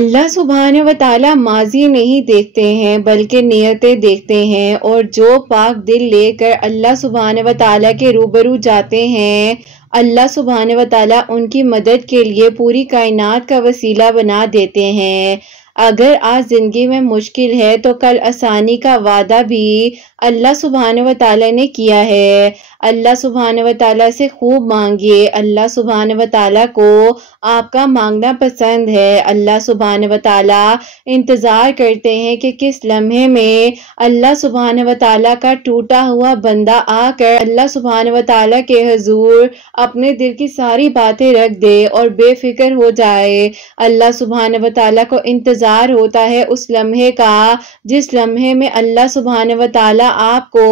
अल्लाह सुब्हानहू व तआला माजी नहीं देखते हैं बल्कि नियतें देखते हैं, और जो पाक दिल लेकर अल्लाह सुब्हानहू व तआला के रूबरू जाते हैं, अल्लाह सुब्हानहू व तआला उनकी मदद के लिए पूरी कायनात का वसीला बना देते हैं। अगर आज जिंदगी में मुश्किल है तो कल आसानी का वादा भी अल्लाह सुब्हानहू व तआला ने किया है। अल्लाह सुब्हानहू व तआला से खूब मांगिए। अल्लाह सुब्हानहू व तआला को आपका मांगना पसंद है। अल्लाह सुब्हानहू व तआला इंतजार करते हैं कि किस लम्हे में अल्लाह सुब्हानहू व तआला का टूटा हुआ बंदा आकर अल्लाह सुब्हानहू व तआला के हुजूर अपने दिल की सारी बातें रख दे और बेफिक्र हो जाए। अल्लाह सुब्हानहू व तआला को इंतजार होता है उस लम्हे का जिस लम्हे में अल्लाह सुब्हानहू व तआला आपको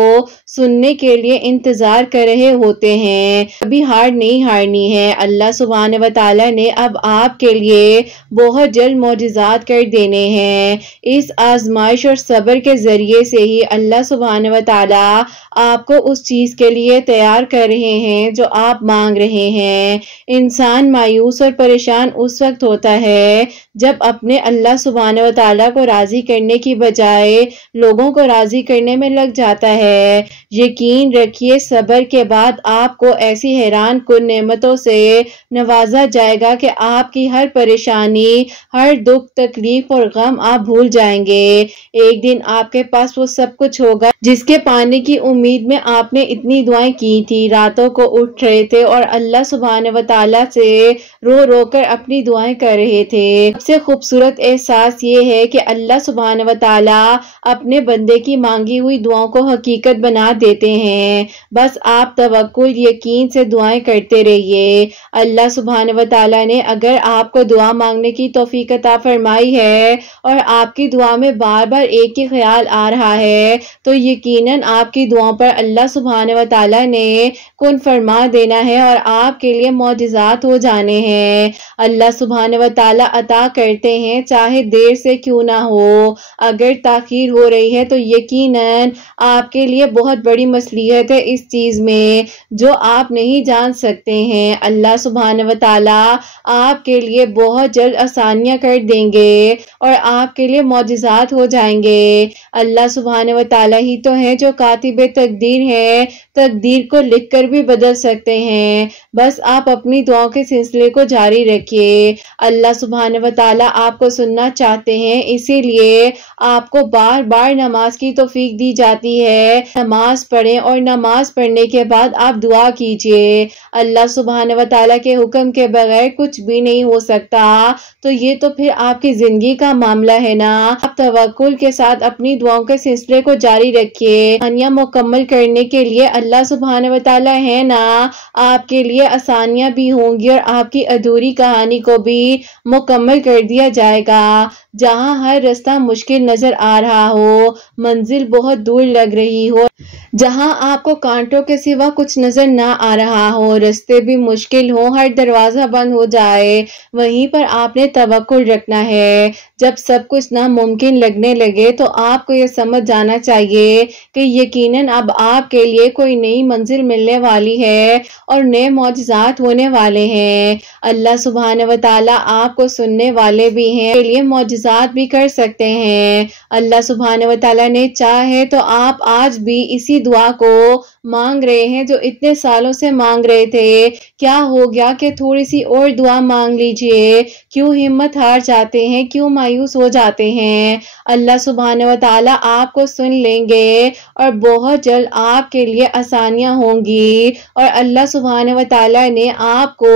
सुनने के लिए इंतजार कर रहे होते हैं। अभी हार नहीं हारनी है। अल्लाह सुब्हानहू व तआला ने अब आपके लिए बहुत जल्द मौजिज़ात कर देने हैं। इस आजमाइश और सब्र के जरिए से ही अल्लाह सुब्हानहू व तआला आपको उस चीज के लिए तैयार कर रहे हैं जो आप मांग रहे हैं। इंसान मायूस और परेशान उस वक्त होता है जब अपने अल्लाह सुब्हानहू व तआला को राजी करने की बजाय लोगों को राजी करने में लग जाता है। यकीन रखिए, सब्र के बाद आपको ऐसी हैरान कुन नेमतों से नवाजा जाएगा कि आपकी हर परेशानी, हर दुख, तकलीफ और गम आप भूल जाएंगे। एक दिन आपके पास वो सब कुछ होगा जिसके पाने की उम्मीद में आपने इतनी दुआएं की थी। रातों को उठ रहे थे और अल्लाह सुब्हानहू व तआला से रो रो कर अपनी दुआएं कर रहे थे। सबसे खूबसूरत एहसास ये है कि अल्लाह सुब्हानहू व तआला अपने बंदे की मांगी हुई दुआओं को हकीकत बना देते हैं। बस आप तवक्कुल यकीन से दुआएं करते रहिए। अल्लाह सुब्हानहू व तआला ने अगर आपको दुआ मांगने की तौफीक अता फरमाई है और आपकी दुआ में बार बार एक ही ख्याल आ रहा है तो यकीनन आपकी दुआओं पर अल्लाह सुब्हानहू व तआला ने कुन फरमा देना है और आपके लिए मौजिज़ात हो जाने हैं। अल्लाह सुब्हानहू व तआला अता करते हैं चाहे देर से क्यों ना हो। अगर ताखीर हो रही है तो यकीनन आपके लिए बहुत बड़ी मसलियत है इस चीज में जो आप नहीं जान सकते हैं। अल्लाह सुब्हानहू व तआला आपके लिए बहुत जल्द आसानियां कर देंगे और आपके लिए मौजिज़ात हो जाएंगे। अल्लाह सुब्हानहू व तआला ही तो है जो कातिबे तकदीर है, तकदीर को लिखकर भी बदल सकते हैं। बस आप अपनी दुआओं के सिलसिले को जारी रखिए। अल्लाह सुब्हानहू व तआला आपको सुनना चाहते हैं, इसीलिए आपको बार बार नमाज की तौफीक दी जाती है। नमाज पढ़ें और नमाज पढ़ने के बाद आप दुआ कीजिए। अल्लाह सुब्हानहू व तआला के हुक्म के बगैर कुछ भी नहीं हो सकता, तो ये तो फिर आपकी जिंदगी का मामला है ना। आप तवक्कुल के साथ अपनी दुआओं के सिलसिले को जारी रखिए। कहानियां मुकम्मल करने के लिए अल्लाह सुब्हानहू व तआला है ना, आपके लिए आसानियां भी होंगी और आपकी अधूरी कहानी को भी मुकम्मल कर दिया जाएगा। जहां हर रास्ता मुश्किल नजर आ रहा हो, मंजिल बहुत दूर लग रही हो, जहां आपको कांटों के सिवा कुछ नजर ना आ रहा हो, रास्ते भी मुश्किल हो, हर दरवाजा बंद हो जाए, वहीं पर आपने तवक्कुल रखना है। जब सब कुछ नामुमकिन लगने लगे तो आपको ये समझ जाना चाहिए कि यकीनन अब आपके लिए कोई नई मंजिल मिलने वाली है और नए मौजिज़ात होने वाले हैं। अल्लाह सुब्हानहू व तआला आपको सुनने वाले भी हैं, के लिए मौजिज़ात भी कर सकते हैं। अल्लाह सुब्हानहू व तआला ने चाहे तो आप आज भी इसी दुआ को मांग रहे हैं जो इतने सालों से मांग रहे थे। क्या हो गया कि थोड़ी सी और दुआ मांग लीजिए। क्यों हिम्मत हार जाते हैं, क्यों मायूस हो जाते हैं। अल्लाह सुब्हानहू व तआला आपको सुन लेंगे और बहुत जल्द आपके लिए आसानियां होंगी। और अल्लाह सुब्हानहू व तआला ने आपको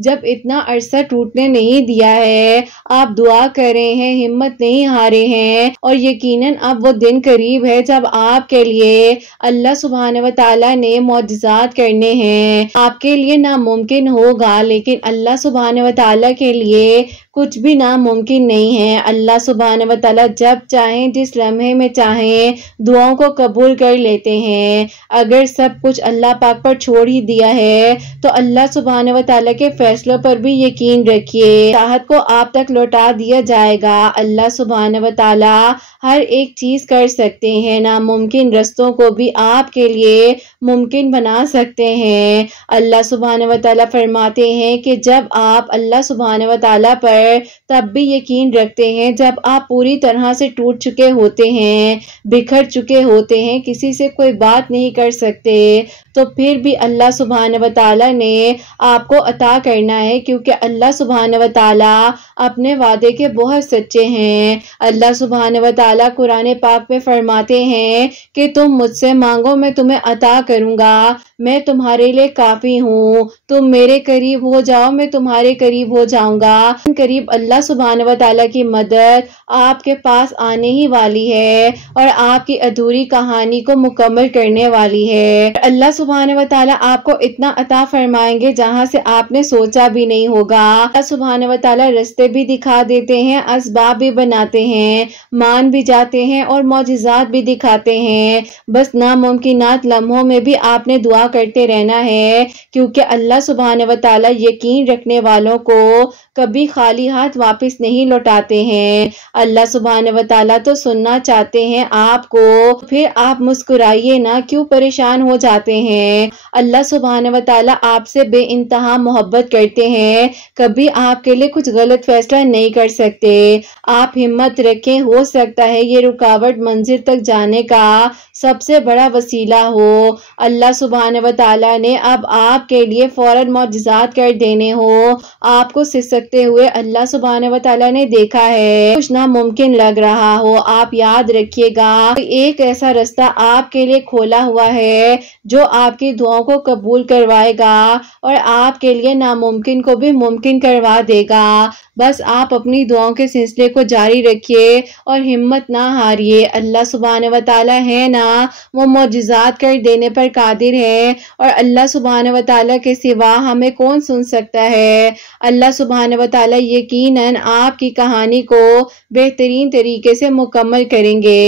जब इतना अरसा टूटने नहीं दिया है, आप दुआ कर रहे हैं, हिम्मत नहीं हारे हैं और यकीनन अब वो दिन करीब है जब आपके लिए अल्लाह सुब्हानहू व तआला ने मौजिज़ात करने हैं। आपके लिए नामुमकिन होगा लेकिन अल्लाह सुब्हानहू व तआला के लिए कुछ भी नामुमकिन नहीं है। अल्लाह सुब्हानहू व तआला जब चाहें, जिस लम्हे में चाहें, दुआओं को कबूल कर लेते हैं। अगर सब कुछ अल्लाह पाक पर छोड़ ही दिया है तो अल्लाह सुब्हानहू व तआला के फैसलों पर भी यकीन रखिए। चाहत को आप तक लौटा दिया जाएगा। अल्लाह सुब्हानहू व तआला हर एक चीज कर सकते हैं। नामुमकिन रस्तों को भी आपके लिए मुमकिन बना सकते हैं। अल्लाह सुब्हानहू व तआला फरमाते हैं कि जब आप अल्लाह सुब्हानहू व तआला पर पर तब भी यकीन रखते हैं जब आप पूरी तरह से टूट चुके होते हैं, बिखर चुके होते हैं, किसी से कोई बात नहीं कर सकते, तो फिर भी अल्लाह सुब्हानहू व तआला ने आपको अता करना है, क्योंकि अल्लाह सुब्हानहू व तआला अपने वादे के बहुत सच्चे हैं। अल्लाह सुब्हानहू व तआला कुरान पाक में फरमाते हैं कि तुम मुझसे मांगो मैं तुम्हें अता करूंगा, मैं तुम्हारे लिए काफी हूँ, तुम मेरे करीब हो जाओ मैं तुम्हारे करीब हो जाऊंगा। करीब अल्लाह सुब्हानहू व तआला की मदद आपके पास आने ही वाली है और आपकी अधूरी कहानी को मुकम्मल करने वाली है। अल्लाह सुब्हानहू व तआला आपको इतना अता फरमाएंगे जहां से आपने सोचा भी नहीं होगा। अल्लाह सुब्हानहू व तआला रास्ते भी दिखा देते हैं, असबाब भी बनाते हैं, मान भी जाते हैं और मौजिज़ात भी दिखाते हैं। बस नामुमकिनात लम्हों में भी आपने दुआ करते रहना है, क्योंकि अल्लाह सुब्हानहू व तआला यकीन रखने वालों को कभी खाली हाथ वापस नहीं लौटाते हैं। अल्लाह सुब्हानहू व तआला तो सुनना चाहते हैं आपको, फिर आप मुस्कुराइए ना, क्यों परेशान हो जाते हैं। अल्लाह सुब्हानहू व तआला आपसे बेइंतहा मोहब्बत करते हैं, कभी आपके लिए कुछ गलत फैसला नहीं कर सकते। आप हिम्मत रखें, हो सकता है ये रुकावट मंजिल तक जाने का सबसे बड़ा वसीला हो। अल्लाह सुब्हानहू व तआला ने अब आपके लिए फौरन मौजिज़ात कर देने हो, आपको सिसकते हुए अल्लाह सुब्हानहू व तआला ने देखा है। कुछ नामुमकिन लग रहा हो, आप याद रखिएगा एक ऐसा रास्ता आपके लिए खोला हुआ है जो आपकी दुआओं को कबूल करवाएगा और आपके लिए नामुमकिन को भी मुमकिन करवा देगा। बस आप अपनी दुआओं के सिलसिले को जारी रखिए और हिम्मत ना हारिए। अल्लाह सुब्हानहू व तआला है ना, वो मौजिज़ात कर देने पर कादिर है और अल्लाह सुब्हानहू व तआला के सिवा हमें कौन सुन सकता है। अल्लाह सुब्हानहू व तआला यकीनन आपकी कहानी को बेहतरीन तरीके से मुकम्मल करेंगे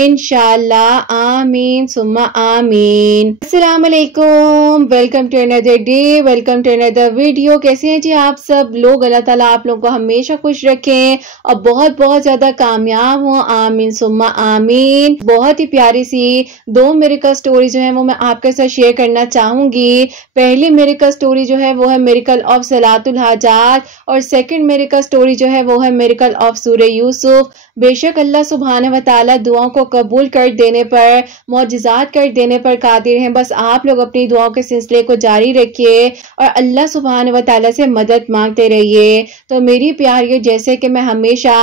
इंशाअल्लाह। आमीन सुम्मा आमीन। अस्सलाम वालेकुम, welcome to another day, welcome to another video. कैसे हैं जी आप सब लोग? अल्लाह ताला आप लोगों को हमेशा खुश रखें और बहुत बहुत ज्यादा कामयाब हो। आमीन सुम्मा आमीन। बहुत ही प्यारी सी दो मिरेकल स्टोरी जो है वो मैं आपके साथ शेयर करना चाहूंगी। पहली मिरेकल स्टोरी जो है वो है मिरेकल ऑफ सलातुल हाजात और सेकंड मिरेकल स्टोरी जो है वो है मिरेकल ऑफ सूरह यूसुफ। बेशक अल्लाह सुब्हानहू व तआला दुआओं को कबूल कर देने पर, मौजिज़ात कर देने पर कादिर हैं। बस आप लोग अपनी दुआओं के सिलसिले को जारी रखिए और अल्लाह सुब्हानहू व तआला से मदद मांगते रहिए। तो मेरी प्यारियों, जैसे कि मैं हमेशा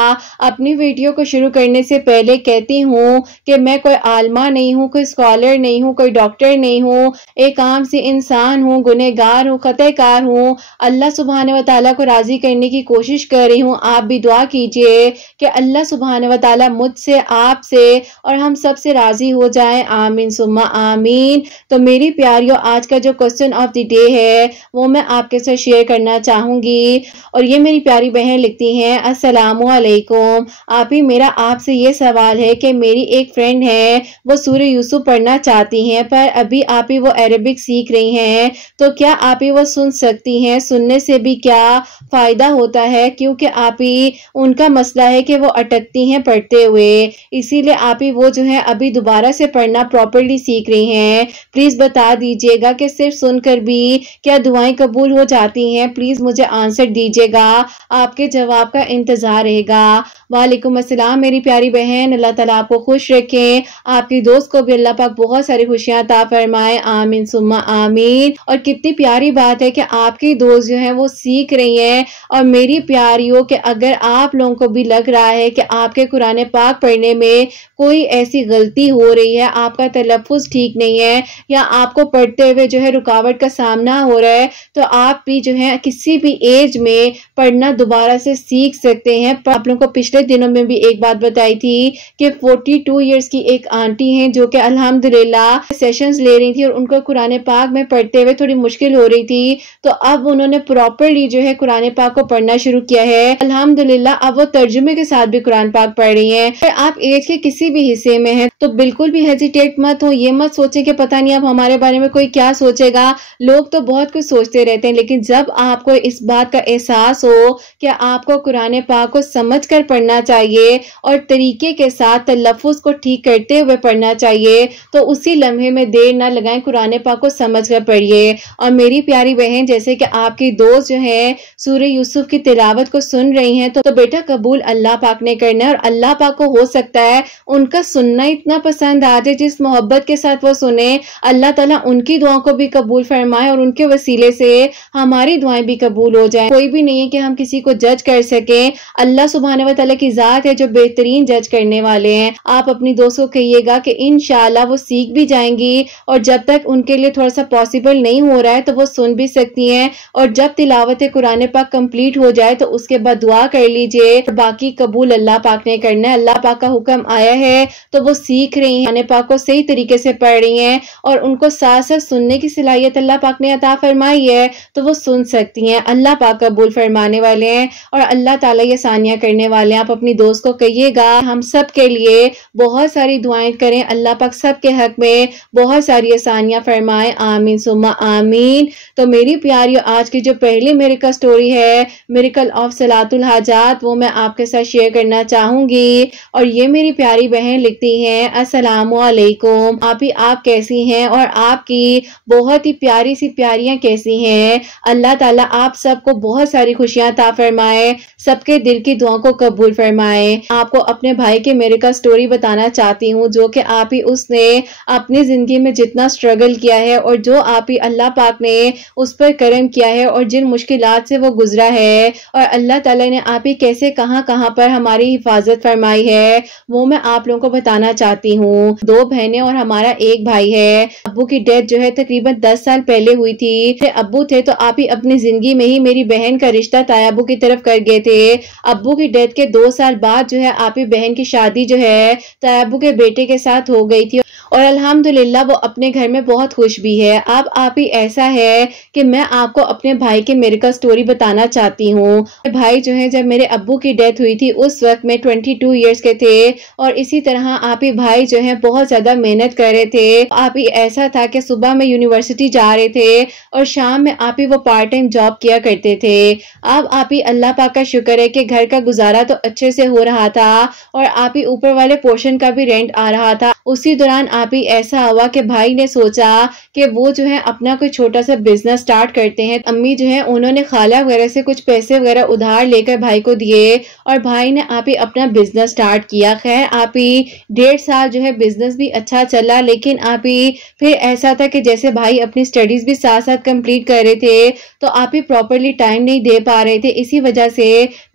अपनी वीडियो को शुरू करने से पहले कहती हूँ कि मैं कोई आलमा नहीं हूँ, कोई स्कॉलर नहीं हूँ, कोई डॉक्टर नहीं हूँ, एक आम सी इंसान हूँ, गुनहगार हूँ, खतकार हूँ। अल्लाह सुब्हानहू व तआला को राजी करने की कोशिश कर रही हूँ। आप भी दुआ कीजिए कि अल्लाह सुब्हानहू व तआला मुझसे, आपसे और हम सब से राजी हो जाए। आमीन सुम्मा आमीन। तो मेरी प्यारियों, आज का जो क्वेश्चन ऑफ द डे है वो मैं आपके साथ शेयर करना चाहूंगी और ये मेरी प्यारी बहन लिखती हैं, अस्सलामु अलैकुम। आप ही, मेरा आपसे ये सवाल है कि मेरी एक फ्रेंड है, वो सूरह यूसुफ पढ़ना चाहती हैं पर अभी आप ही वो अरबिक सीख रही हैं, तो क्या आप ही वो सुन सकती हैं? सुनने से भी क्या फायदा होता है? क्योंकि आप ही उनका मसला है कि वो अटकती हैं पढ़ते हुए, इसीलिए आप ही वो जो है अभी दोबारा से पढ़ना प्रॉपरली सीख रही हैं। प्लीज बता दीजिएगा कि सिर्फ सुनकर भी क्या दुआएं कबूल हो जाती हैं? प्लीज मुझे आंसर दीजिएगा, आपके जवाब का इंतजार रहेगा। वालेकुम अस्सलाम मेरी प्यारी बहन, अल्लाह ताला आपको खुश रखें, आपकी दोस्त को भी अल्लाह पाक बहुत सारी खुशियां अता फरमाए। आमीन सुम्मा आमीन। और कितनी प्यारी बात है कि आपकी दोस्त जो है वो सीख रही हैं। और मेरी प्यारियों, कि अगर आप लोगों को भी लग रहा है कि आपके कुरान पाक पढ़ने में कोई ऐसी गलती हो रही है, आपका तलफ़ुज़ ठीक नहीं है या आपको पढ़ते हुए जो है रुकावट का सामना हो रहा है, तो आप भी जो है किसी भी एज में पढ़ना दोबारा से सीख सकते हैं। आप लोगों को पिछले दिनों में भी एक बात बताई थी कि 42 इयर्स की एक आंटी हैं जो कि अल्हम्दुलिल्लाह सेशंस ले रही थी और उनको कुरान पाक में पढ़ते हुए थोड़ी मुश्किल हो रही थी, तो अब उन्होंने प्रॉपरली जो है कुरान पाक को पढ़ना शुरू किया है। अल्हम्दुलिल्लाह अब वो तर्जुमे के साथ भी कुरान कुरान पाक पढ़ रही हैं। अगर आप एज के किसी भी हिस्से में हैं तो बिल्कुल भी हेजिटेट मत हो, ये मत सोचें कि पता नहीं अब हमारे बारे में कोई क्या सोचेगा। लोग तो बहुत कुछ सोचते रहते हैं, लेकिन जब आपको इस बात का एहसास हो कि आपको कुरान पाक को समझ कर पढ़ना चाहिए और तरीके के साथ तलफ्फुज़ को ठीक करते हुए पढ़ना चाहिए, तो उसी लम्हे में देर ना लगाएं, कुरान पाक को समझ कर पढ़िए। और मेरी प्यारी बहन, जैसे कि आपकी दोस्त जो है सूरह यूसुफ की तिलावत को सुन रही हैं, तो बेटा कबूल अल्लाह पाक ने करना है। और अल्लाह पाक को हो सकता है उनका सुनना इतना पसंद आ जाए, जिस मोहब्बत के साथ वो सुने, अल्लाह ताला उनकी दुआओं को भी कबूल फरमाए और उनके वसीले से हमारी दुआएं भी कबूल हो जाएं। कोई भी नहीं है कि हम किसी को जज कर सकें, अल्लाह सुब्हानहू व तआला की जात है जो बेहतरीन जज करने वाले हैं। आप अपनी दोस्त को कहिएगा कि इंशाअल्लाह वो सीख भी जाएंगी, और जब तक उनके लिए थोड़ा सा पॉसिबल नहीं हो रहा है तो वो सुन भी सकती हैं। और जब तिलावत कुरान पाक कंप्लीट हो जाए तो उसके बाद दुआ कर लीजिए। बाकी कबूल अल्लाह पाक ने करना है। अल्लाह पाक का हुक्म आया है तो वो सीख रही हैं, कुरान पाक को सही तरीके से पढ़ रही हैं, और उनको साथ साथ सुनने की सलाहियत अल्लाह पाक ने अता फरमाई है, तो वो सुन सकती हैं। अल्लाह पाक कबूल फरमाने वाले हैं और अल्लाह ताला ये आसानियां करने वाले हैं। आप अपनी दोस्त को कहिएगा हम सब के लिए बहुत सारी दुआएं करें, अल्लाह पाक सब के हक में बहुत सारी आसानियां फरमाए, आमीन सुम्मा आमीन। तो मेरी प्यारियों, आज की जो पहली मिरेकल स्टोरी है, मिरेकल ऑफ सलातुल हाजात, वो मैं आपके साथ शेयर करना चाहूंगी। और ये मेरी प्यारी बहन लिखती हैं, अस्सलामु अलैकुम, आप कैसी हैं और आपकी बहुत ही प्यारी सी प्यारियां कैसी हैं। अल्लाह ताला आप सबको बहुत सारी खुशियां अता फरमाए, सबके दिल की दुआओं को कबूल फरमाए। आपको अपने भाई की मिरेकल स्टोरी बताना चाहती हूँ, जो कि आप ही उसने अपनी जिंदगी में जितना स्ट्रगल किया है और जो आप ही अल्लाह पाक ने उस पर करम किया है और जिन मुश्किलात से वो गुजरा है, और अल्लाह ताला ने आप ही कैसे कहां कहां पर हमारी हिफाजत फरमाई है, वो मैं आप लोगों को बताना चाहती हूँ। 2 बहनें और हमारा एक भाई है। अब्बू की डेथ जो है तकरीबन 10 साल पहले हुई थी। अब्बू थे तो आप ही अपनी जिंदगी में ही मेरी बहन का रिश्ता तायाबू की तरफ कर गए थे। अब्बू की डेथ के 2 साल बाद जो है आप ही बहन की शादी जो है तायाबू के बेटे के साथ हो गई थी, और अल्हम्दुलिल्लाह वो अपने घर में बहुत खुश भी है। अब आप ही ऐसा है कि मैं आपको अपने भाई की मिरेकल स्टोरी बताना चाहती हूँ। भाई जो है जब मेरे अब्बू की डेथ हुई थी उस वक्त में 22 इयर्स के थे, और इसी तरह आप ही भाई जो है बहुत ज्यादा मेहनत कर रहे थे। आप ही ऐसा था कि सुबह में यूनिवर्सिटी जा रहे थे और शाम में आप ही वो पार्ट टाइम जॉब किया करते थे। अब आप ही अल्लाह पाक का शुक्र है कि घर का गुजारा तो अच्छे से हो रहा था और आप ही ऊपर वाले पोर्शन का भी रेंट आ रहा था। उसी दौरान आप ही ऐसा हुआ कि भाई ने सोचा कि वो जो है अपना कोई छोटा सा बिजनेस स्टार्ट करते हैं। अम्मी जो है उन्होंने खाला वगैरह से कुछ पैसे वगैरह उधार लेकर भाई को दिए और भाई ने आप ही अपना बिजनेस स्टार्ट किया। खैर आप ही 1.5 साल जो है बिजनेस भी अच्छा चला, लेकिन आप ही फिर ऐसा था कि जैसे भाई अपनी स्टडीज भी साथ साथ कंप्लीट कर रहे थे तो आप ही प्रॉपरली टाइम नहीं दे पा रहे थे। इसी वजह से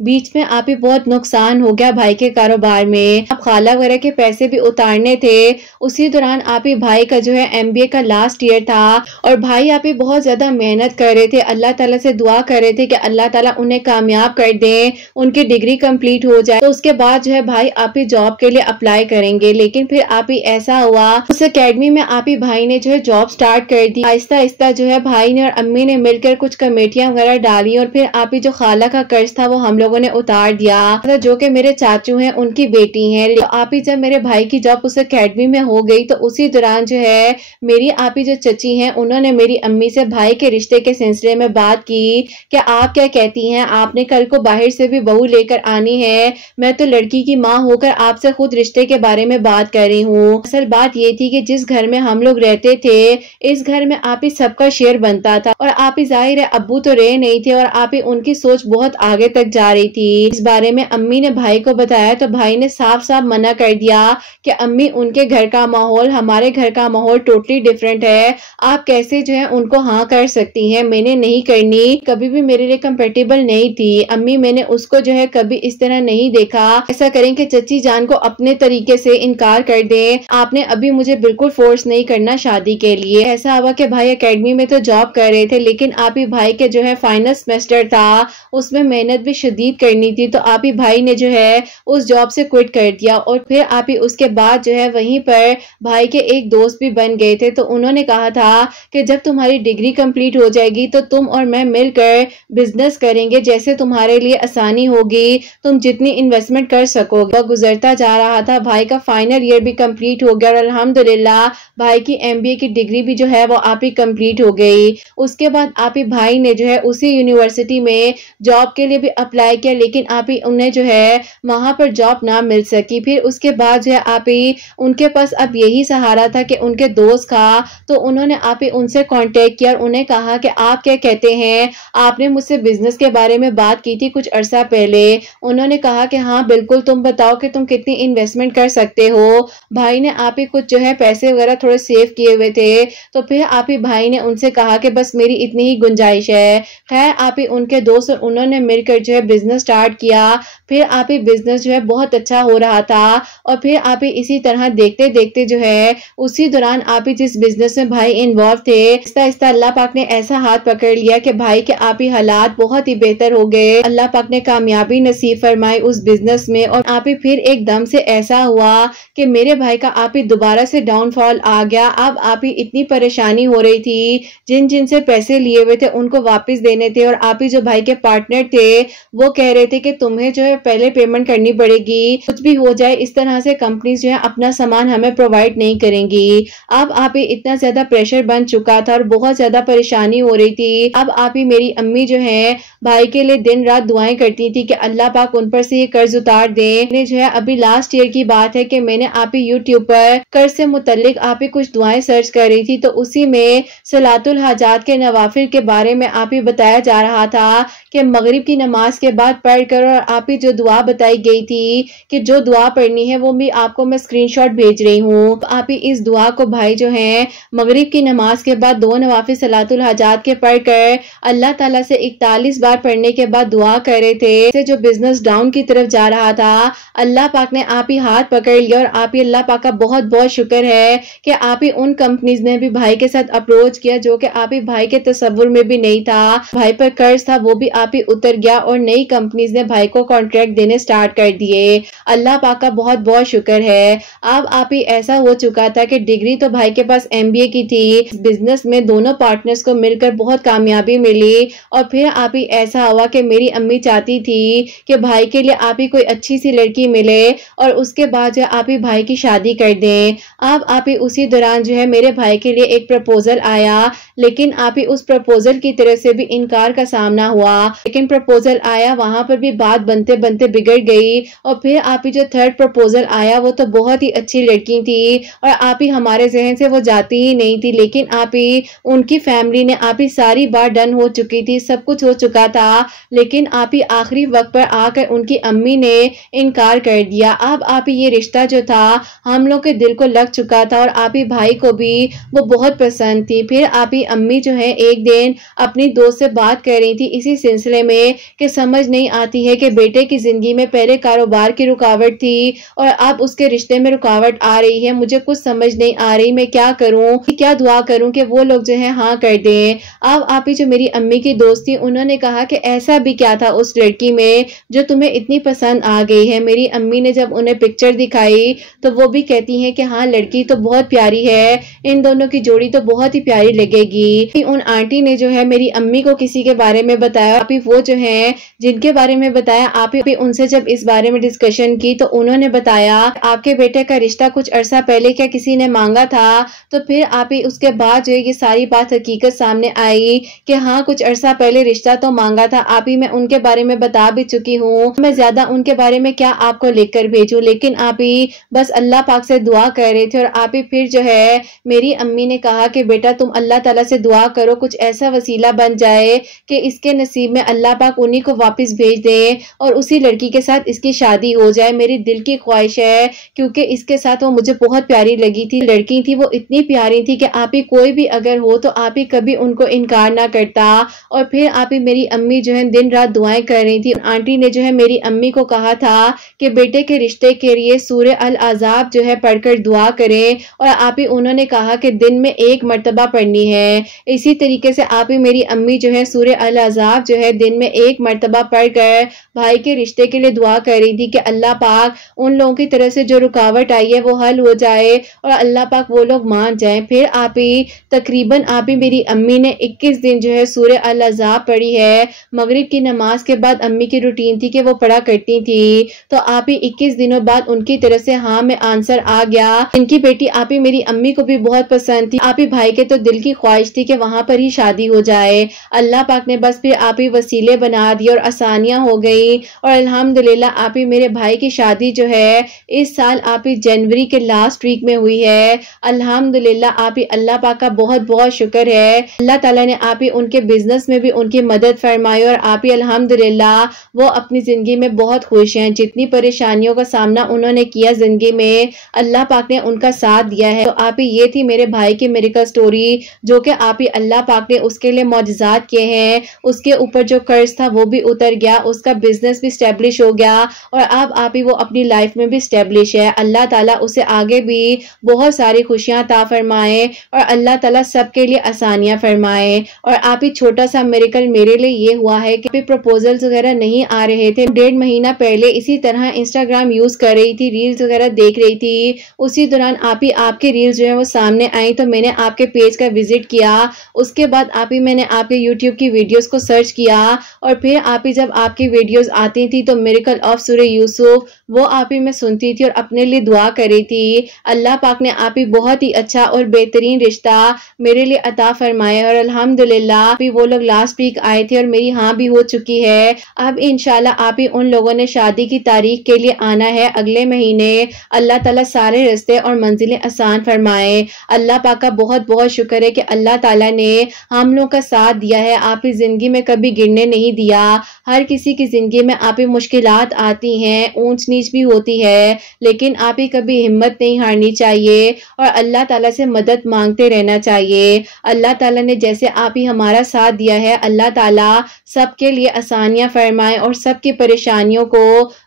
बीच में आप ही बहुत नुकसान हो गया भाई के कारोबार में। अब खाला वगैरह के पैसे भी उतारने थे। उसी दौरान आप ही भाई का जो है MBA का लास्ट ईयर था और भाई आप ही बहुत ज्यादा मेहनत कर रहे थे, अल्लाह ताला से दुआ कर रहे थे कि अल्लाह ताला उन्हें कामयाब कर दें, उनकी डिग्री कंप्लीट हो जाए तो उसके बाद जो है भाई आप ही जॉब के लिए अप्लाई करेंगे। लेकिन फिर आप ही ऐसा हुआ उस एकेडमी में आप ही भाई ने जो है जॉब स्टार्ट कर दी। आहिस्ता आहिस्ता जो है भाई ने और अम्मी ने मिलकर कुछ कमेटियां वगैरह डाली और फिर आप ही जो खाला का कर्ज था वो हम लोगों ने उतार दिया, जो कि मेरे चाचू हैं उनकी बेटी हैं। तो आप ही जब मेरे भाई की जॉब उस एकेडमी में हो गई तो उसी दौरान जो है मेरी आप ही जो चची हैं उन्होंने मेरी अम्मी से भाई के रिश्ते के सिलसिले में बात की कि आप क्या कहती हैं, आपने कल को बाहर से भी बहू लेकर आनी है, मैं तो लड़की की माँ होकर आपसे खुद रिश्ते के बारे में बात कर रही हूँ। असल बात ये थी कि जिस घर में हम लोग रहते थे इस घर में आप ही सबका शेयर बनता था और आप ही जाहिर है अब्बू तो रहे नहीं थे और आप ही उनकी सोच बहुत आगे तक जा रही थी। इस बारे में अम्मी ने भाई को बताया तो भाई ने साफ साफ मना कर दिया कि अम्मी उनके घर का माहौल हमारे घर का माहौल टोटली डिफरेंट है, आप कैसे जो है उनको हाँ कर सकती हैं, मैंने नहीं करनी, कभी भी मेरे लिए कंपेटेबल नहीं थी। अम्मी मैंने उसको जो है कभी इस तरह नहीं देखा, ऐसा करें कि चची जान को अपने तरीके से इनकार कर दें, आपने अभी मुझे बिल्कुल फोर्स नहीं करना शादी के लिए। ऐसा हुआ कि भाई एकेडमी में तो जॉब कर रहे थे लेकिन आप ही भाई के जो है फाइनल सेमेस्टर था उसमें मेहनत भी शदीद करनी थी तो आप ही भाई ने जो है उस जॉब से क्विट कर दिया। और फिर आप ही उसके बाद जो है वहीं पर भाई के एक दोस्त भी बन गए थे तो उन्होंने कहा था कि जब तुम्हारी डिग्री कंप्लीट हो जाएगी तो तुम और मैं मिलकर बिजनेस करेंगे, जैसे तुम्हारे लिए आसानी होगी, तुम जितनी इन्वेस्ट इन्वेस्टमेंट कर सकोगे। वह गुजरता जा रहा था, भाई का फाइनल ईयर भी कंप्लीट हो गया और अल्हम्दुलिल्लाह भाई की MBA की डिग्री भी जो है वो आप ही कंप्लीट हो गई। उसके बाद आप ही भाई ने जो है उसी यूनिवर्सिटी में जॉब के लिए भी अप्लाई किया, लेकिन आप ही उन्हें जो है वहां पर जॉब ना मिल सकी। फिर उसके बाद जो है आप ही उनके पास अब यही सहारा था कि उनके दोस्त का, तो उन्होंने आप ही उनसे कांटेक्ट किया और उन्हें कहा कि आप क्या कहते हैं, आपने मुझसे बिजनेस के बारे में बात की थी कुछ अरसा पहले। उन्होंने कहा कि हाँ बिल्कुल, तुम बताओ कि तुम कितनी इन्वेस्टमेंट कर सकते हो। भाई ने आप ही कुछ जो है पैसे वगैरह थोड़े सेव किए हुए थे, तो फिर आप ही भाई ने उनसे कहा कि बस मेरी इतनी ही गुंजाइश है। खैर आप ही उनके दोस्त और उन्होंने मिलकर जो है बिजनेस स्टार्ट किया। फिर आप ही बिजनेस जो है बहुत अच्छा हो रहा था और फिर आप ही इसी तरह देखते देखते जो है उसी दौरान आप ही जिस बिजनेस में भाई इन्वॉल्व थे, आहिस्ता अल्लाह पाक ने ऐसा हाथ पकड़ लिया कि भाई के आप ही हालात बहुत ही बेहतर हो गए। अल्लाह पाक ने कामयाबी नसीब फरमाई उस बिजनेस में और आप ही फिर एकदम से ऐसा हुआ कि मेरे भाई का आप ही दोबारा से डाउनफॉल आ गया। अब आप ही इतनी परेशानी हो रही थी, जिन जिन से पैसे लिए हुए थे उनको वापस देने थे और आप ही जो भाई के पार्टनर थे वो कह रहे थे कि तुम्हें जो है पहले पेमेंट करनी पड़ेगी, कुछ भी हो जाए इस तरह से कंपनी जो है अपना सामान हमें प्रोवाइड नहीं करेंगी। अब आप ही इतना ज्यादा प्रेशर बन चुका था और बहुत ज्यादा परेशानी हो रही थी। अब आप ही मेरी अम्मी जो है भाई के लिए दिन रात दुआएं करती थी कि अल्लाह पाक उन पर से ये कर्ज उतार दे। मैंने जो है अभी लास्ट ईयर की बात है कि मैंने आप ही यूट्यूब पर कर्ज से मुतल्लिक आप ही कुछ दुआएं सर्च कर रही थी, तो उसी में सलातुल हाजात के नवाफिल के बारे में आप ही बताया जा रहा था कि मगरिब की नमाज के बाद पढ़कर, और आप ही जो दुआ बताई गई थी कि जो दुआ पढ़नी है वो भी आपको मैं स्क्रीनशॉट भेज रही हूँ। आप ही इस दुआ को भाई जो है मगरिब की नमाज के बाद 2 नवाफिल सलातुल हाजात के पढ़कर अल्लाह ताला से 41 बार पढ़ने के बाद दुआ कर रहे थे। जो बिजनेस डाउन की तरफ जा रहा था, अल्लाह पाक ने आप ही हाथ पकड़ लिया और आप ही अल्लाह पाक का बहुत बहुत शुक्र है कि आप ही उन कंपनीज ने भी भाई के साथ अप्रोच किया जो कि आप ही भाई के तस्वुर में भी नहीं था। भाई पर कर्ज था वो भी आप ही उतर गया और नई कंपनीज ने भाई को कॉन्ट्रैक्ट देने स्टार्ट कर दिए। अल्लाह पाक का बहुत बहुत शुक्र है। अब आप ही ऐसा हो चुका था कि डिग्री तो भाई के पास MBA की थी, बिजनेस में दोनों पार्टनर्स को मिलकर बहुत कामयाबी मिली और फिर आप ही ऐसा हुआ कि मेरी अम्मी चाहती थी कि भाई के लिए आप ही कोई अच्छी सी लड़की मिले और उसके बाद जो आप ही भाई की शादी कर दें। अब आप ही उसी दौरान जो है मेरे भाई के लिए एक प्रपोजल आया, लेकिन आप ही उस प्रपोजल की तरफ से भी इनकार का सामना हुआ। लेकिन प्रपोजल आया, वहां पर भी बात बनते बनते बिगड़ गई और फिर आप ही जो थर्ड प्रपोजल आया वो तो बहुत ही अच्छी लड़की थी और आप ही हमारे जहन से वो जाती ही नहीं थी, लेकिन आप ही उनकी फैमिली ने आप ही सारी बात डन हो चुकी थी, सब कुछ हो चुका था, लेकिन आप ही आखिरी वक्त पर आकर उनकी अम्मी ने इनकार कर दिया। अब आप ही ये रिश्ता जो था हम लोग के दिल को लग चुका था और आप ही भाई को भी वो बहुत पसंद थी। फिर आप ही अम्मी जो है एक दिन अपनी दोस्त से बात कर रही थी इसी सिलसिले में कि समझ नहीं आती है कि बेटे की जिंदगी में पहले कारोबार की रुकावट थी और अब उसके रिश्ते में रुकावट आ रही है, मुझे कुछ समझ नहीं आ रही, मैं क्या करूं, क्या दुआ करूं कि वो लोग जो है हाँ कर दें। अब आप ही जो मेरी अम्मी की दोस्त थी उन्होंने कहा कि ऐसा भी क्या था उस लड़की में जो तुम्हें इतनी पसंद आ गई है। मेरी अम्मी ने जब उन्हें पिक्चर दिखाई तो वो भी कहती हैं कि हाँ लड़की तो बहुत प्यारी है, इन दोनों की जोड़ी तो बहुत ही प्यारी लगेगी। उन आंटी ने जो है मेरी अम्मी को किसी के बारे में बताया, आप ही वो जो है जिनके बारे में बताया, आप ही उनसे जब इस बारे में डिस्कशन की तो उन्होंने बताया आपके बेटे का रिश्ता कुछ अरसा पहले क्या किसी ने मांगा था, तो फिर आप ही उसके बाद जो है ये सारी बात हकीकत सामने आई कि हाँ कुछ अरसा पहले रिश्ता तो मांगा था। आप ही मैं उनके बारे में बता भी चुकी हूँ, मैं ज्यादा उनके बारे में क्या आपको लिखकर भेजूं, लेकिन आप ही बस अल्लाह पाक से दुआ कर रहे थे। और आप ही फिर जो है मेरी अम्मी ने कहा कि बेटा तुम अल्लाह ताला से दुआ करो कुछ ऐसा वसीला बन जाए कि इसके नसीब में अल्लाह पाक उन्हीं को वापस भेज दे और उसी लड़की के साथ इसकी शादी हो जाए। मेरी दिल की ख्वाहिश है क्योंकि इसके साथ वो मुझे बहुत प्यारी लगी थी, लड़की थी वो इतनी प्यारी थी कि आप ही कोई भी अगर हो तो आप ही कभी उनको इनकार ना करता। और फिर आप ही मेरी अम्मी जो है दिन रात दुआएं कर रही थी। आंटी ने जो है मेरी अम्मी को कहा था कि बेटे के रिश्ते के लिए सूरह अल अज़ाब जो है पढ़कर दुआ करें और आप ही उन्होंने कहा कि दिन में 1 मर्तबा पढ़नी है। इसी तरीके से आप ही मेरी अम्मी जो है सूरह अल अज़ाब जो है दिन में 1 मर्तबा पढ़कर भाई के रिश्ते के लिए दुआ कर रही थी कि अल्लाह पाक उन लोगों की तरफ से जो रुकावट आई है वो हल हो जाए और अल्लाह पाक वो लोग मान जाए। फिर आप ही तकरीबन आप ही मेरी अम्मी ने 21 दिन जो है सूरह अल अज़ाब पढ़ी है। मगरिब की नमाज के बाद अम्मी की रूटीन थी कि वो पढ़ा करती चाहती थी, तो आप ही 21 दिनों बाद उनकी तरफ से हाँ में आंसर आ गया। इनकी बेटी आप ही मेरी अम्मी को भी बहुत पसंद थी। आप ही भाई के तो दिल की ख्वाहिश थी कि वहां पर ही शादी हो जाए। अल्लाह पाक ने बस फिर आप ही वसीले बना दिए और आसानियां हो गई, और अल्हम्दुलिल्लाह आप ही मेरे भाई की शादी जो है इस साल आप ही जनवरी के लास्ट वीक में हुई है। अल्हम्दुलिल्लाह आप ही अल्लाह पाक का बहुत बहुत शुक्र है। अल्लाह ताला ने आप ही उनके बिजनेस में भी उनकी मदद फरमाई, और आप ही अल्हम्दुलिल्लाह वो अपनी जिंदगी में बहुत खुश हैं। जितनी परेशानियों का सामना उन्होंने किया जिंदगी में, अल्लाह पाक ने उनका साथ दिया है। तो आप ही ये थी मेरे भाई की मिरेकल स्टोरी, जो कि आप ही अल्लाह पाक ने उसके लिए मौजज़ात किए हैं। उसके ऊपर जो कर्ज था वो भी उतर गया, उसका बिजनेस भी स्टेब्लिश हो गया, और अब आप ही वो अपनी लाइफ में भी स्टेब्लिश है। अल्लाह ताला उसे आगे भी बहुत सारी खुशियां अता फरमाए, और अल्लाह ताला सबके लिए आसानियां फरमाए। और आप ही छोटा सा मिरेकल मेरे लिए ये हुआ है कि प्रपोजल्स वगैरह नहीं आ रहे थे। 1.5 महीना पहले इसी तरह इंस्टाग्राम यूज कर रही थी, रील्स वगैरह देख रही थी, उसी दौरान आप ही आपके रील्स जो है वो सामने आई, तो मैंने आपके पेज का विजिट किया। उसके बाद आप ही मैंने आपके यूट्यूब की वीडियोस को सर्च किया, और फिर आप ही जब आपकी वीडियोस आती थी तो मिरेकल ऑफ सूरह यूसुफ वो आप ही मैं सुनती थी और अपने लिए दुआ कर रही थी। अल्लाह पाक ने आप ही बहुत ही अच्छा और बेहतरीन रिश्ता मेरे लिए अता फरमाया, और अल्हम्दुलिल्लाह आप ही वो लोग लास्ट वीक आए थे और मेरी हाँ भी हो चुकी है। अब इंशाल्लाह आप ही उन लोगों ने शादी की तारीख के लिए आना है अगले महीने। अल्लाह ताला सारे रास्ते और मंजिलें आसान फरमाए। अल्लाह पाक का बहुत बहुत शुक्र है कि अल्लाह ताला ने हम लोग का साथ दिया है। आप ही जिंदगी में कभी गिरने नहीं दिया। हर किसी की जिंदगी में आप ही मुश्किलात आती हैं, ऊंच नीच भी होती है, लेकिन आप ही कभी हिम्मत नहीं हारनी चाहिए और अल्लाह ताला से मदद मांगते रहना चाहिए। अल्लाह ताला ने जैसे आप ही हमारा साथ दिया है, अल्लाह ताला सबके लिए आसानियां फरमाए और सबकी परेशानियों को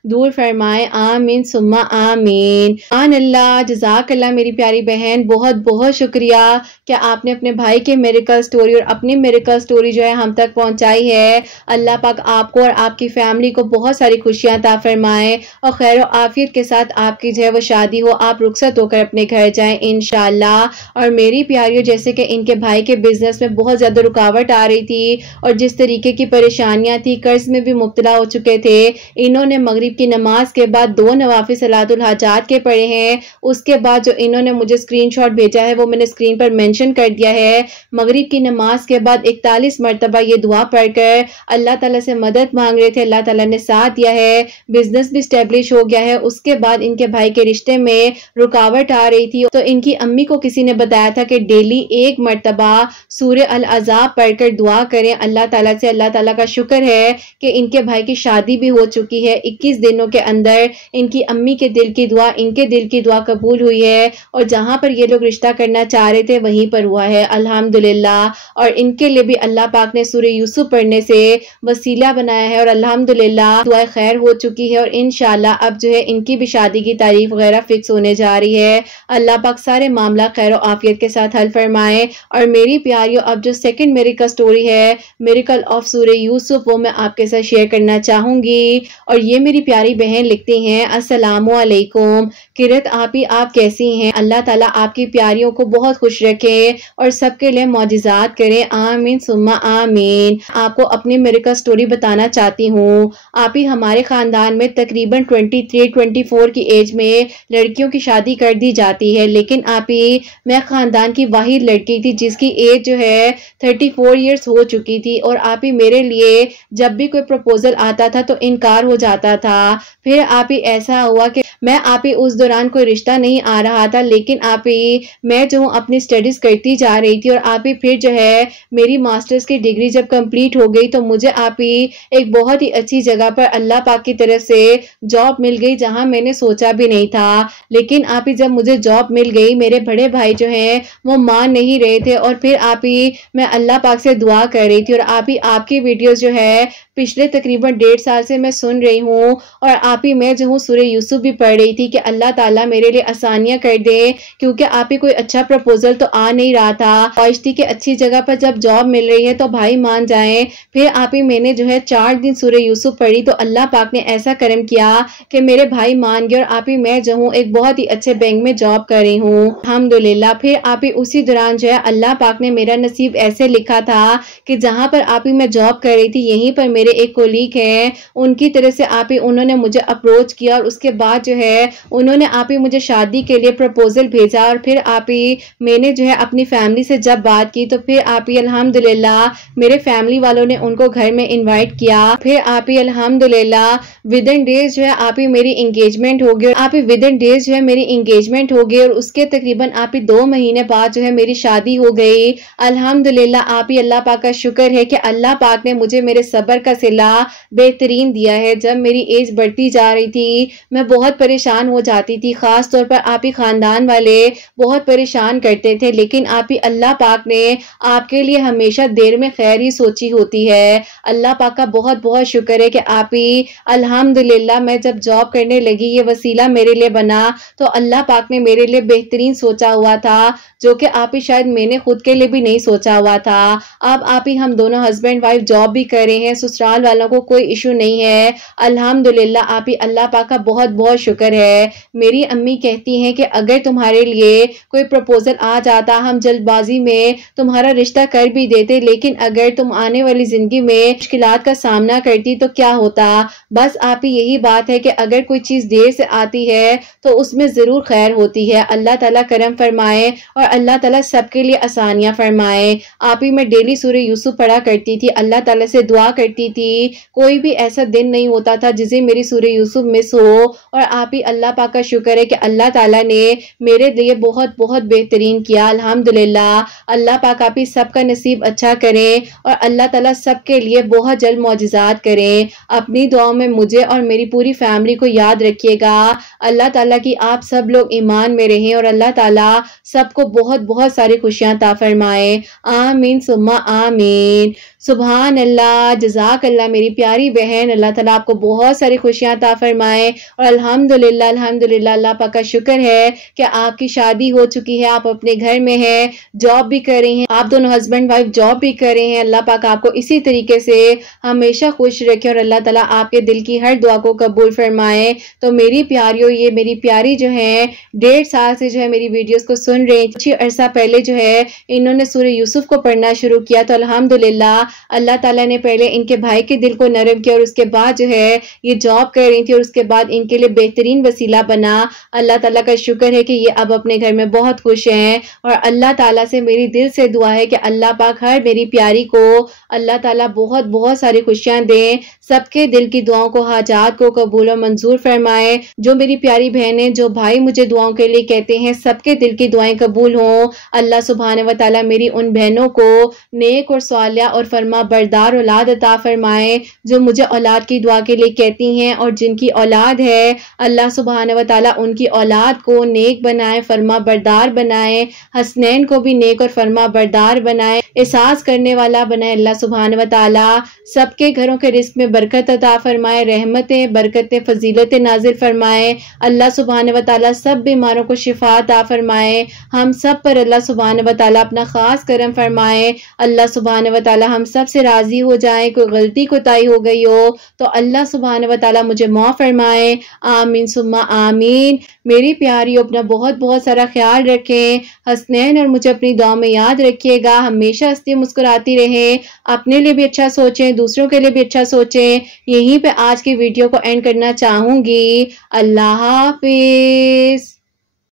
दूर फरमाए। आमीन सुम्मा आमीन। आन अल्लाह जज़ाक अल्लाह मेरी प्यारी बहन, बहुत बहुत शुक्रिया कि आपने अपने भाई के मिरेकल स्टोरी और अपनी मिरेकल स्टोरी जो है हम तक पहुंचाई है। अल्लाह पाक आपको और आपकी फैमिली को बहुत सारी खुशियां अता फरमाए और खैर आफियत के साथ आपकी जो है वो शादी हो, आप रुखसत होकर अपने घर जाएं इंशाल्लाह। और मेरी प्यारियों, जैसे कि इनके भाई के बिजनेस में बहुत ज्यादा रुकावट आ रही थी और जिस तरीके की परेशानियां थी, कर्ज में भी मुब्तला हो चुके थे, इन्होंने मगरिब की नमाज के बाद 2 नवाफिल सलातुल हाजात के पढ़े हैं। उसके बाद जो इन्होंने मुझे स्क्रीनशॉट भेजा है वो मैंने स्क्रीन पर मेंशन कर दिया है। मगरिब की नमाज के बाद 41 मरतबा ये दुआ पढ़कर अल्लाह ताला से मदद मांग रहे थे। अल्लाह ताला ने साथ दिया है, बिजनेस भी स्टेब्लिश हो गया है। उसके बाद इनके भाई के रिश्ते में रुकावट आ रही थी, तो इनकी अम्मी को किसी ने बताया था कि डेली 1 मरतबा सूरह अल अज़ाब पढ़कर दुआ करें अल्लाह ताला से। अल्लाह ताला का शुक्र है कि इनके भाई की शादी भी हो चुकी है। 21 दिनों के अंदर इनकी अम्मी के दिल की दुआ, इनके दिल की दुआ कबूल हुई है और जहां पर ये लोग रिश्ता करना चाह रहे थे वहीं पर हुआ है अल्हम्दुलिल्लाह। और इनके लिए भी अल्लाह पाक ने सूरह यूसुफ पढ़ने से वसीला बनाया है और अल्हम्दुलिल्लाह दुआ खैर हो चुकी है और इंशाल्लाह अब जो है इनकी भी शादी की तारीख वगैरह फिक्स होने जा रही है। अल्लाह पाक सारे मामला खैर और आफियत के साथ हल फरमाए। और मेरी प्यारियों, अब जो सेकंड मिरेकल स्टोरी है, मिरेकल ऑफ सूरह यूसुफ, वो मैं आपके साथ शेयर करना चाहूंगी। और ये मेरी प्यारी बहन लिखती हैं, अस्सलामु अलैकुम किरत आपी, आप कैसी हैं? अल्लाह ताला आपकी प्यारियों को बहुत खुश रखे और सबके लिए मौजिज़ात करें। आमीन सुम्मा आमीन। आपको अपनी मिरेकल स्टोरी बताना चाहती हूँ। आप ही हमारे खानदान में तकरीबन 23-24 की एज में लड़कियों की शादी कर दी जाती है, लेकिन आप ही मैं खानदान की वाहिद लड़की थी जिसकी एज जो है 34 ईयर्स हो चुकी थी। और आप ही मेरे लिए जब भी कोई प्रपोजल आता था तो इनकार हो जाता था। फिर आप ही ऐसा हुआ कि मैं आप ही उस दौरान कोई रिश्ता नहीं आ रहा था, लेकिन आप ही मैं जो हूँ अपनी स्टडीज करती जा रही थी। और आप ही फिर जो है मेरी मास्टर्स की डिग्री जब कंप्लीट हो गई तो मुझे आप ही एक बहुत ही अच्छी जगह पर अल्लाह पाक की तरफ से जॉब मिल गई जहां मैंने सोचा भी नहीं था। लेकिन आप ही जब मुझे जॉब मिल गई, मेरे बड़े भाई जो हैं वो मान नहीं रहे थे और फिर आप ही मैं अल्लाह पाक से दुआ कर रही थी। और आप ही आपकी वीडियोस जो है पिछले तकरीबन 1.5 साल से मैं सुन रही हूँ और आप ही मैं जो हूँ सूरह यूसुफ भी पढ़ रही थी कि अल्लाह ताला मेरे लिए आसानियां कर दे, क्योंकि आप ही कोई अच्छा प्रपोजल तो आ नहीं रहा था। ख्वाहिश थी कि अच्छी जगह पर जब जॉब मिल रही है तो भाई मान जाएं। फिर आप ही मैंने जो है 4 दिन सूरह यूसुफ पढ़ी तो अल्लाह पाक ने ऐसा करम किया कि मेरे भाई मान गए और आप ही मैं जो हूँ एक बहुत ही अच्छे बैंक में जॉब कर रही हूँ अल्हम्दुलिल्लाह। फिर आप ही उसी दौरान जो है अल्लाह पाक ने मेरा नसीब ऐसे लिखा था कि जहाँ पर आप ही मैं जॉब कर रही थी यहीं पर मेरे मेरे एक कोलीग हैं, उनकी तरफ से आप ही उन्होंने मुझे अप्रोच किया और उसके बाद जो है उन्होंने आप ही मुझे शादी के लिए प्रपोजल भेजा और फिर आप ही मैंने जो है अपनी फैमिली से जब बात की तो फिर आप ही अल्हम्दुलिल्लाह मेरे फैमिली वालों ने उनको घर में इनवाइट किया। फिर आप ही अल्हम्दुलिल्लाह विद इन डेज जो है आप ही मेरी एंगेजमेंट हो गई। आप ही विद इन डेज जो है मेरी एंगेजमेंट हो गई और उसके तकरीबन आप ही 2 महीने बाद जो है मेरी शादी हो गई। अल्हम्दुलिल्लाह आप ही अल्लाह पाक का शुक्र है कि अल्लाह पाक ने मुझे मेरे सब्र का सिला बेहतरीन दिया है। जब मेरी एज बढ़ती जा रही थी मैं बहुत परेशान हो जाती थी, खास तौर पर आप ही खानदान वाले बहुत परेशान करते थे, लेकिन आप ही अल्लाह पाक ने आपके लिए हमेशा देर में खैर ही सोची होती है। अल्लाह पाक का बहुत बहुत शुक्र है कि आप ही अल्हम्दुलिल्लाह मैं जब जॉब करने लगी ये वसीला मेरे लिए बना तो अल्लाह पाक ने मेरे लिए बेहतरीन सोचा हुआ था, जो कि आप ही शायद मैंने खुद के लिए भी नहीं सोचा हुआ था। अब आप ही हम दोनों हस्बैंड वाइफ जॉब भी कर रहे हैं, ससुराल वालों को कोई इशू नहीं है। अल्हम्दुलिल्लाह आप ही अल्लाह पाक का बहुत बहुत शुक्र है। मेरी अम्मी कहती हैं कि अगर तुम्हारे लिए कोई प्रपोजल आ जाता हम जल्दबाजी में तुम्हारा रिश्ता कर भी देते, लेकिन अगर तुम आने वाली जिंदगी में मुश्किलात का सामना करती तो क्या होता। बस आप ही यही बात है कि अगर कोई चीज देर से आती है तो उसमें जरूर खैर होती है। अल्लाह ताला करम फरमाए और अल्लाह ताला सबके लिए आसानियां फरमाए। आप ही मैं डेली सूरह यूसुफ पढ़ा करती थी, अल्लाह ताला से दुआ करती थी, कोई भी ऐसा दिन नहीं होता था जिसे मेरी सूरह यूसुफ मिस हो। और आप ही अल्लाह पाक का शुक्र है कि अल्लाह ताला ने मेरे लिए बहुत बहुत बेहतरीन किया। अल्हम्दुलिल्लाह अल्लाह पाक आप ही सबका नसीब अच्छा करें और अल्लाह ताला सबके लिए बहुत जल्द मौजिज़ात करें। अपनी दुआओं में मुझे और मेरी पूरी फैमिली को याद रखिएगा। अल्लाह ताला की आप सब लोग ईमान में रहें और अल्लाह ताला सबको बहुत बहुत सारी खुशियां अता फरमाए। आमीन सुम्मा आमीन। सुभान अल्लाह, जज़ाक अल्लाह मेरी प्यारी बहन, अल्लाह ताला आपको बहुत सारी खुशियां अता फरमाए। और अल्हम्दुलिल्लाह अल्हम्दुलिल्लाह अल्लाह पाक का शुक्र है कि आपकी शादी हो चुकी है, आप अपने घर में हैं, जॉब भी कर रही हैं, आप दोनों हस्बैंड वाइफ जॉब भी कर रहे हैं। अल्लाह पाक आपको इसी तरीके से हमेशा खुश रखे और अल्लाह ताला आपके दिल की हर दुआ को कबूल फरमाए। तो मेरी प्यारियों, ये मेरी प्यारी जो है 1.5 साल से जो है मेरी वीडियोस को सुन रही हैं, कुछ अरसा पहले जो है इन्होंने सूरह यूसुफ को पढ़ना शुरू किया तो अल्हम्दुलिल्लाह अल्लाह ताला ने पहले इनके भाई के दिल को नरम किया और उसके बाद जो है ये जॉब कर रही थी और उसके बाद इनके लिए बेहतरीन वसीला बना। अल्लाह ताला का शुक्र है कि ये अब अपने घर में बहुत खुश हैं और अल्लाह ताला से मेरी दिल से दुआ है कि अल्लाह पाक हर मेरी प्यारी को अल्लाह ताला बहुत बहुत सारी खुशियां दें, सबके दिल की दुआओं को हाजात को कबूल और मंजूर फरमाए। जो मेरी प्यारी बहनें, जो भाई मुझे दुआओं के लिए कहते हैं, सबके दिल की दुआएं कबूल हों। अल्लाह सुब्हान व तआला मेरी उन बहनों को नेक और सालिया और फरमा बरदार औलाद अता फरमाए जो मुझे औलाद की दुआ के लिए कहती हैं और जिनकी औलाद है अल्लाह सुब्हान व तआला उनकी औलाद को नेक बनाए, फरमा बरदार बनाए, हसनैन को भी नेक और फरमा बरदार बनाए, एहसास करने वाला बनाए। अल्लाह सुब्हान व तआला सबके घरों के रिस्क में बरकत अता फरमाए, रहमतें बरकतें फजीलतें नाजिल फरमाए। अल्लाह सुब्हान व तआला सब बीमारों को शिफा अता फरमाए। हम सब पर अल्लाह सुब्हान व तआला अपना खास करम फरमाए। अल्लाह सुब्हान व तआला हम सब से राजी हो जाए। कोई गलती कोताही हो गई हो तो अल्लाह सुब्हान व तआला मुझे माफ फरमाए। आमीन सुम्मा आमीन। मेरी प्यारियों, अपना बहुत बहुत सारा ख्याल रखें। हसनैन और मुझे अपनी दुआ में याद रखिएगा। हमेशा हंसती मुस्कुराती रहें, अपने लिए भी अच्छा सोचें, दूसरों के लिए भी अच्छा सोचें। यहीं पे आज की वीडियो को एंड करना चाहूंगी। अल्लाह हाफिज।